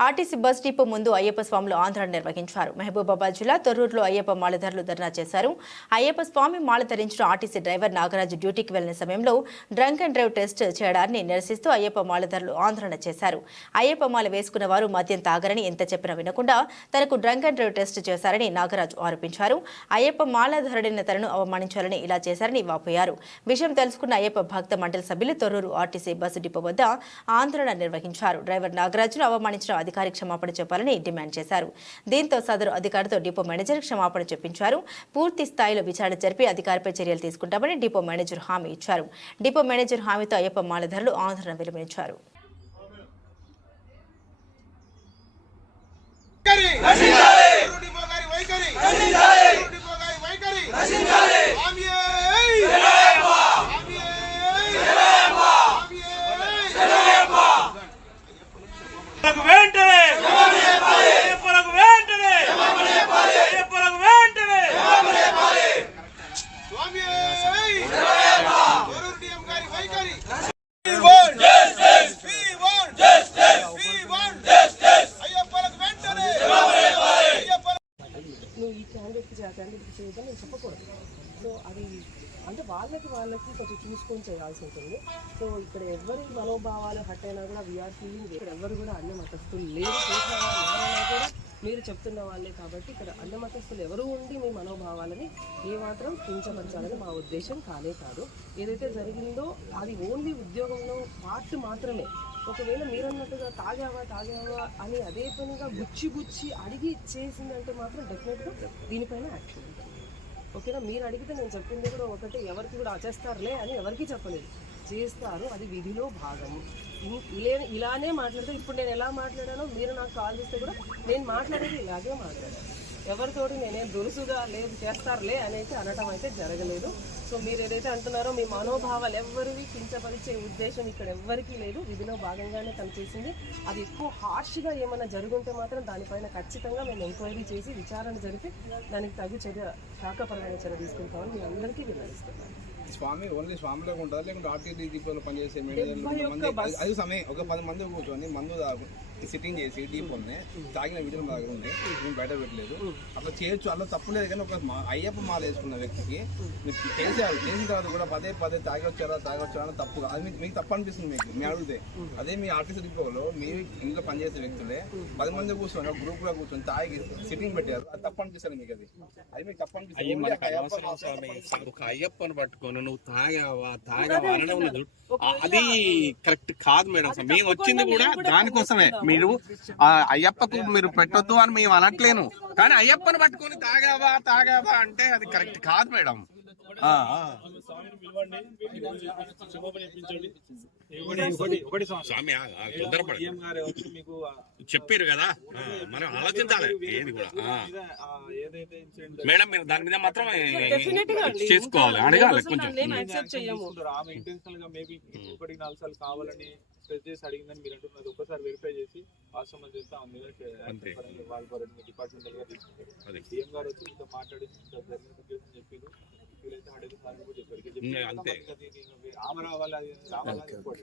RTC bus depot ముందు అయ్యప్ప స్వాములు ఆందోళన నిర్వహించారు. మహబూబాబాద్ జిల్లా తొర్రూరులో అయ్యప్ప మాలధారులు ధర్నా చేశారు. అయ్యప్ప స్వామి మాల ధరించిన ఆర్టీసీ డ్రైవర్ నాగరాజు డ్యూటీకి వెళ్ళిన సమయంలో డ్రంక్ అండ్ డ్రైవ్ టెస్ట్ చేయడాన్ని నిరసిస్తూ అయ్యప్ప మాలధారులు ఆందోళన చేశారు. అయ్యప్ప మాల వేసుకున్న వారు మద్యం తాగరని ఎంత చెప్పినా వినకుండా తనకు డ్రంక్ అండ్ డ్రైవ్ టెస్ట్ చేశారని నాగరాజు ఆరోపించారు. అయ్యప్ప మాలధరుడైన తనను అవమానించాలని ఇలా చేశారని వాపోయారు. విషయం తెలుసుకున్న అయ్యప్ప భక్త మండలి సభ్యులు తొర్రూరు ఆర్టీసీ బస్సు డిపో వద్ద ఆందోళన నిర్వహించారు. డ్రైవర్ నాగరాజును అవమానించిన అధికారి క్షమాపణ చెప్పాలని డిమాండ్ చేశారు. దీంతో సదరు అధికారితో డిపో మేనేజర్ క్షమాపణ చెప్పించారు. పూర్తి స్థాయిలో విచారణ జరిపి అధికారిపై చర్యలు తీసుకుంటామని డిపో మేనేజర్ హామీ ఇచ్చారు. డిపో మేనేజర్ హామీతో అయ్యప్ప మాలధరులు ఆందోళన విలువించారు వాళ్ళకి వాళ్ళకి కొంచెం చూసుకొని చేయాల్సి ఉంటుంది. సో ఇక్కడ ఎవరి మనోభావాలు హట్ అయినా కూడా వీఆర్ ఫీలింగ్ ఇక్కడ ఎవరు కూడా అన్ని మతస్థులు లేరు. చేసిన కూడా మీరు చెప్తున్న వాళ్ళే కాబట్టి ఇక్కడ అన్నమతస్తులు ఎవరు ఉండి మీ మనోభావాలని ఏ మాత్రం కించపరచాలని మా ఉద్దేశం కానే కాదు. ఏదైతే జరిగిందో అది ఓన్లీ ఉద్యోగంలో పార్ట్ మాత్రమే. ఒకవేళ మీరన్నట్టుగా తాగావా తాగావా అని అదే పనిగా గుచ్చి గుచ్చి అడిగి చేసిందంటే మాత్రం డెఫినెట్గా దీనిపైన యాక్షన్ ఉంటుంది. ఓకేనా? మీరు అడిగితే నేను చెప్పింది కూడా ఒకటి. ఎవరికి కూడా ఆచేస్తారులే అని ఎవరికి చెప్పలేదు. చేస్తారు. అది విధిలో భాగము. ఇలానే మాట్లాడితే ఇప్పుడు నేను ఎలా మాట్లాడానో మీరు నాకు కాల్ చేస్తే కూడా నేను మాట్లాడేది ఇలాగే మాట్లాడాను. ఎవరితోటి నేనేం దురుసుగా లేదు చేస్తారులే అనేది అనటం అయితే జరగలేదు. సో మీరు ఏదైతే అంటున్నారో మీ మనోభావాలు ఎవరివి కించపరిచే ఉద్దేశం ఇక్కడ ఎవ్వరికీ లేదు. విధిలో భాగంగానే తను చేసింది అది ఎక్కువ హార్ష్గా ఏమైనా జరుగుంటే మాత్రం దానిపైన ఖచ్చితంగా మేము ఎంక్వైరీ చేసి విచారణ జరిపి దానికి తగు చర్య శాఖపరమైన చర్య తీసుకుంటామని మీ అందరికీ వివరిస్తున్నాను స్వామి ఓన్లీ స్వామిలోకి ఉంటుందా? లేకుంటే ఆర్టీటీ డిపోలో పనిచేసే అది సమయం ఒక పది మంది కూర్చొని మందు తాగు సిట్టింగ్ చేసి డిపోని తాగిన వీడియోలు మా దగ్గర ఉన్నాయి మేము బయట పెట్టలేదు. అట్లా చేయొచ్చు. అలా తప్పు లేదు. కానీ ఒక మా- అయ్యప్ప మాల వేసుకున్న వ్యక్తికి మీరు చేసారు చేసిన తర్వాత కూడా పదే పదే తాగొచ్చారా తాగొచ్చారా అని తప్పు అది మీకు- తప్పు అనిపిస్తుంది మీకు. మీ అడిగితే అదే మీ ఆర్టీసీ డిపోలో మీరు ఇంట్లో పనిచేసే వ్యక్తులే పది మంది కూర్చొని గ్రూప్లో కూర్చొని తాగి సిట్టింగ్ పెట్టారు. అది తప్పు అనిపిస్తుంది మీకు అది. అది మీకు తప్పు అనిపిస్తుంది. ఒక అయ్యప్పని పట్టుకొని నువ్వు తాగావా? తాగావా? అనడం అది కరెక్ట్ కాదు మేడం. అసలు మేము వచ్చింది కూడా దానికోసమే. మీరు అయ్యప్పకు మీరు పెట్టొద్దు అని మేము అనట్లేను. కానీ అయ్యప్పని పట్టుకొని తాగావా తాగావా అంటే అది కరెక్ట్ కాదు మేడం. స్వామి తొందరపడ చెప్పారు కదా. మనం ఆలోచించాలి. ఏది కూడా ఆ. మేడం మీరు దాని మీద మాత్రం చేసుకోవాలి. అడగాలి కొంచెం. స్ట్రెస్ చేసి అడిగిందని మీరు అంటున్నారు ఒక్కసారి వెరిఫై చేసి వాస్తవం చేస్తే ఆమె మీద. వాళ్ళ డిపార్ట్మెంటల్గా తీసుకుంటారు. అదే. సీఎం గారు వచ్చి ఇంత మాట్లాడి ఇంత జరిగిన సిచ్యువేషన్ చెప్పారు. ఫీల్ అయితే అడిగి సార్ కూడా చెప్పారు. ఇక చెప్పి అంతే. ఆమె రావాలి అది రావాలని చెప్పాడు